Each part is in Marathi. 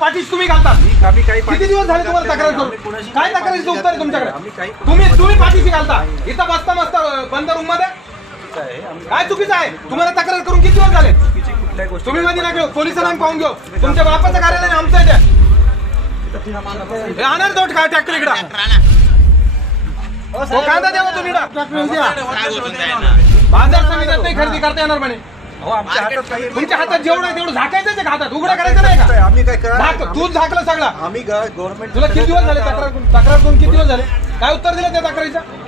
पाठीशी तुम्ही घालता आम्ही काही किती दिवस झाले तुम्हाला तक्रार करून? काय तक्रारीचं उत्तर आहे तुमच्याकडे? तुम्ही तुम्ही पाठीशी घालता. इथं बसता मस्त बंद रूममध्ये? काय चुकीचं आहे? तुम्हाला तक्रार करून किती दिवस झाले? तुम्ही मध्ये नका पोलिसांना आम्ही पाहून घेऊ. तुमच्या बापाचं कार्यालय आमचं आहे ते. हे आणा तो काय ट्रॅक्टर इकडं. हो कांदा द्यावा तुम्ही इकडं. बाजार समितीत नाही खरेदी करता येणार म्हणे. अहो, आमच्या हातात काही तुमच्या हातात जेवढं आहे तेवढं झाकायचं आहे का हातात उघडं करायचं नाही का आम्ही काय करा झाक तूच झाकलं सगळं आम्ही गव्हर्नमेंट तुला किती दिवस झाले तक्रार करून तक्रार करून किती दिवस झाले काय उत्तर दिलं त्या तक्रारीचं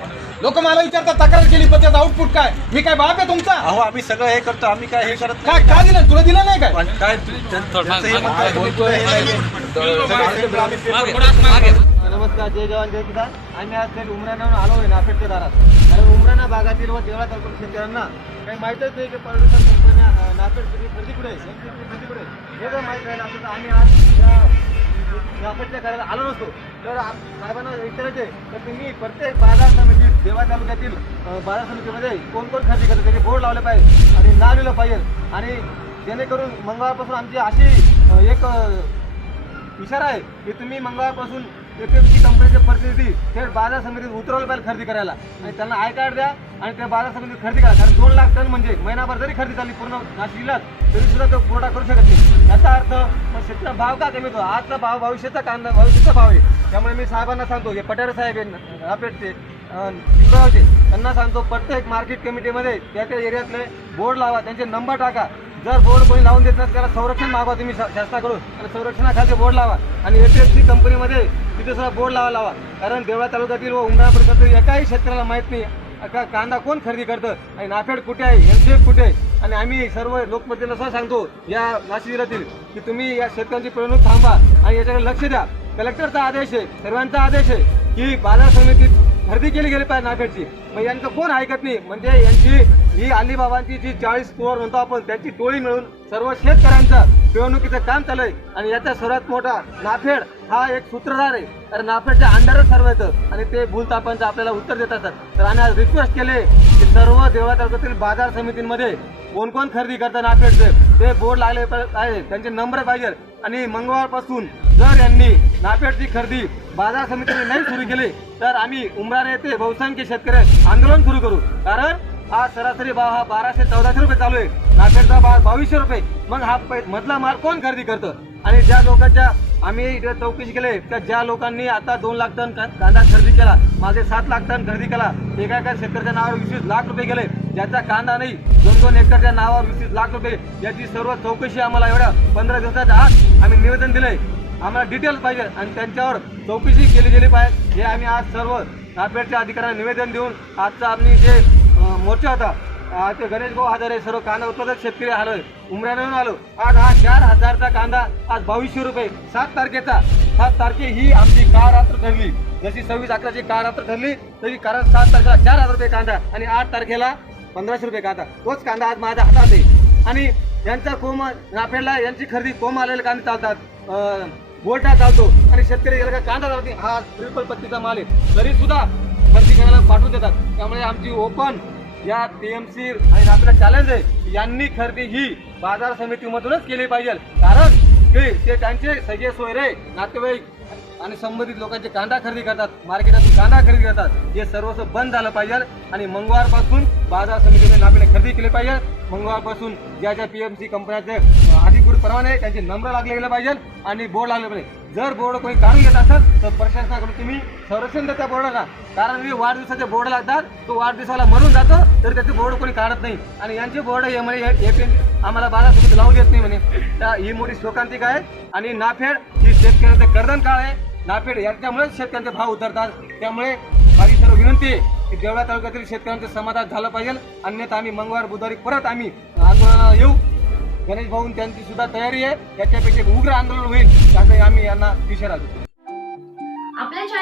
लोक मला विचारतात तक्रार केली पण त्याचं आउटपुट काय मी काय बाप आहे तुमचा अहो आम्ही सगळं हे करतो आम्ही काय हे करत काय काय दिलं तुला दिलं नाही काय त्यांचं हे हे. सगळे आम्ही नमस्कार जय जवान जय किसान आम्ही आज थेट उमराण्याहून आलो आहे नापेडच्या दारात कारण भागातील व देवळा तालुक्यातील शेतकऱ्यांना काही माहीतच नाही की पर्यटन कंपन्या नाफेड नापेड किती कुठे आहे? कुठे हे जर माहीत राहिलं असतं तर आम्ही आज या नाफेडच्या कार्याला आलो नसतो. तर साहेबांना विचारायचे तर तुम्ही प्रत्येक बाजार समितीत देवा तालुक्यातील बाजार समितीमध्ये कोण कोण खरेदी करतो त्याचे बोर्ड लावले पाहिजे आणि नाव लिहिलं पाहिजे. आणि जेणेकरून मंगळवारपासून आमची अशी एक इशारा आहे की तुम्ही मंगळवारपासून एपीएमसी कंपनीचे प्रतिनिधी थेट बाजार समितीत उतरवलं पाहिजे खरेदी करायला. आणि त्यांना आय कार्ड द्या आणि त्या बाजार समितीत खरेदी करा. कारण दोन लाख टन म्हणजे महिनाभर जरी खरेदी झाली पूर्ण नाशिक जिल्ह्यात तरी सुद्धा तो पुरवठा करू शकत नाही. याचा अर्थ मग शेतकऱ्या भाव का कमी होतो? आजचा भाव भविष्याचा कांदा भविष्याचा भाव आहे. त्यामुळे मी साहेबांना सांगतो हे पटारे साहेब आहे रापेटचे त्यांना सांगतो प्रत्येक मार्केट कमिटीमध्ये त्या त्या एरियातले बोर्ड लावा त्यांचे नंबर टाका. जर बोर्ड कोणी लावून देत नसेल त्याला संरक्षण मागवा तुम्ही शासनाकडून. त्याला संरक्षणाखालचे बोर्ड लावा. आणि एच एफ सी कंपनीमध्ये तिथे सुद्धा बोर्ड लावा लावा. कारण देवळा तालुक्यातील व उमरा परिसरातील एकाही शेतकऱ्याला माहीत नाही. का कांदा कोण खरेदी करतं? आणि नाफेड कुठे आहे? एनसीएफ कुठे आहे? आणि आम्ही सर्व लोकप्रतिनिधीला सुद्धा सांगतो या नाशिक जिल्ह्यातील की तुम्ही या शेतकऱ्यांची पिळवणूक थांबा आणि याच्याकडे लक्ष द्या. कलेक्टरचा आदेश आहे सर्वांचा आदेश आहे की बाजार समितीत खरेदी केली गेली पाहिजे नाफेडची. मग यांचं कोण ऐकत नाही? म्हणजे यांची ही अलिबाबांची जी चाळीस टोळर म्हणतो आपण त्याची टोळी मिळून सर्व शेतकऱ्यांचं पिळवणुकीचं काम चालू आहे आणि याचा सर्वात मोठा नाफेड हा एक सूत्रधार आहे. तर नाफेडच्या अंडरच सर्व येतं आणि ते भूलतापांचं आपल्याला उत्तर देत असतात. तर आम्ही आज रिक्वेस्ट केले की सर्व देवळा तालुक्यातील बाजार समितींमध्ये कोण कोण खरेदी करतात नाफेडचे ते बोर्ड लागले पाहिजे त्यांचे नंबर पाहिजे. आणि मंगळवारपासून जर यांनी नाफेडची खरेदी बाजार समितीने नाही सुरू केली तर आम्ही उमराने येथे बहुसंख्य शेतकरी आंदोलन सुरू करू. कारण आज सरासरी भाव हा बाराशे चौदाशे रुपये चालू आहे. नाफेडचा भाव बावीसशे रुपये. मग हा पै- मधला माल कोण खरेदी करतं? आणि ज्या लोकांच्या आम्ही इकडे चौकशी केले तर ज्या लोकांनी आता दोन लाख टन कांदा खरेदी केला माझे सात लाख टन खरेदी केला एका एका शेतकऱ्याच्या नावावर वीस वीस लाख रुपये गेले. ज्याचा कांदा नाही दोन दोन एकरच्या नावावर वीस वीस लाख रुपये. याची सर्व चौकशी आम्हाला एवढ्या पंधरा दिवसाच्या आत आम्ही निवेदन दिलंय. आम्हाला डिटेल्स पाहिजे आणि त्यांच्यावर चौकशी केली गेली पाहिजे. हे आम्ही आज सर्व नापेडच्या अधिकाऱ्यांना निवेदन देऊन आजचा आम्ही जे मोर्चा होता. आज ते गणेश भाऊ हजारे सर्व कांदा उत्पादक शेतकरी आलोय. उमऱ्यानं आलो. आज हा चार हजारचा कांदा आज बावीसशे रुपये. सात तारखेचा. सात तारखे ही आमची काळ रात्र ठरली. जशी सव्वीस अकराची काळरात्र ठरली तरी कारण सात तारखेला चार हजार रुपये कांदा आणि आठ तारखेला पंधराशे रुपये कांदा. तोच कांदा आज माझ्या हातात आहे. आणि यांचा कोम नाफेडला यांची खरेदी कोम आलेले कांदे चालतात. अं, बोलटा चालतो. आणि शेतकरी गेला का कांदा चालते हा ट्रिपल पत्तीचा माल आहे. तरी सुद्धा भरती करायला पाठवून देतात. त्यामुळे आमची ओपन या टीएमसी आणि आपला चॅलेंज आहे. यांनी खरेदी ही बाजार समितीमधूनच केली पाहिजे. कारण की ते त्यांचे सगळे सोयरे नातेवाईक आणि संबंधित लोकांचे कांदा खरेदी करतात. मार्केटातून कांदा खरेदी करतात. हे सर्वस्व बंद झालं पाहिजे. आणि मंगळवारपासून बाजार समितीने नापीने खरेदी केली पाहिजे. मंगळवारपासून ज्या ज्या पी एम सी कंपन्याचे अधिकृत परवाने त्यांचे नंबर लागले गेले पाहिजे. आणि बोर्ड लागले पाहिजे. जर बोर्ड कोणी काढून घेत असेल तर प्रशासनाकडून तुम्ही संरक्षण द्या त्या बोर्डाला कारण मी वाढदिवसाचे बोर्ड लागतात तो वाढदिवसाला मरून जातो तर त्याचे बोर्ड कोणी काढत नाही. आणि यांचे बोर्ड हे म्हणे हे पेन आम्हाला बारा समिती लावू देत नाही म्हणे. त्या ही मोठी शोकांतिक आहे. आणि नाफेड ही शेतकऱ्यांचे कर्दन काळ आहे. नाफेड याच्यामुळेच शेतकऱ्यांचे भाव उतरतात. त्यामुळे माझी सर्व विनंती आहे की देवळा तालुक्यातील शेतकऱ्यांचं समाधान झालं पाहिजे. अन्यथा आम्ही मंगळवार बुधवारी परत आम्ही आंदोलनाला येऊ. गणेश भाऊ त्यांची सुद्धा तयारी आहे. याच्यापेक्षा उग्र आंदोलन होईल. त्यासाठी आम्ही यांना इशारा देतो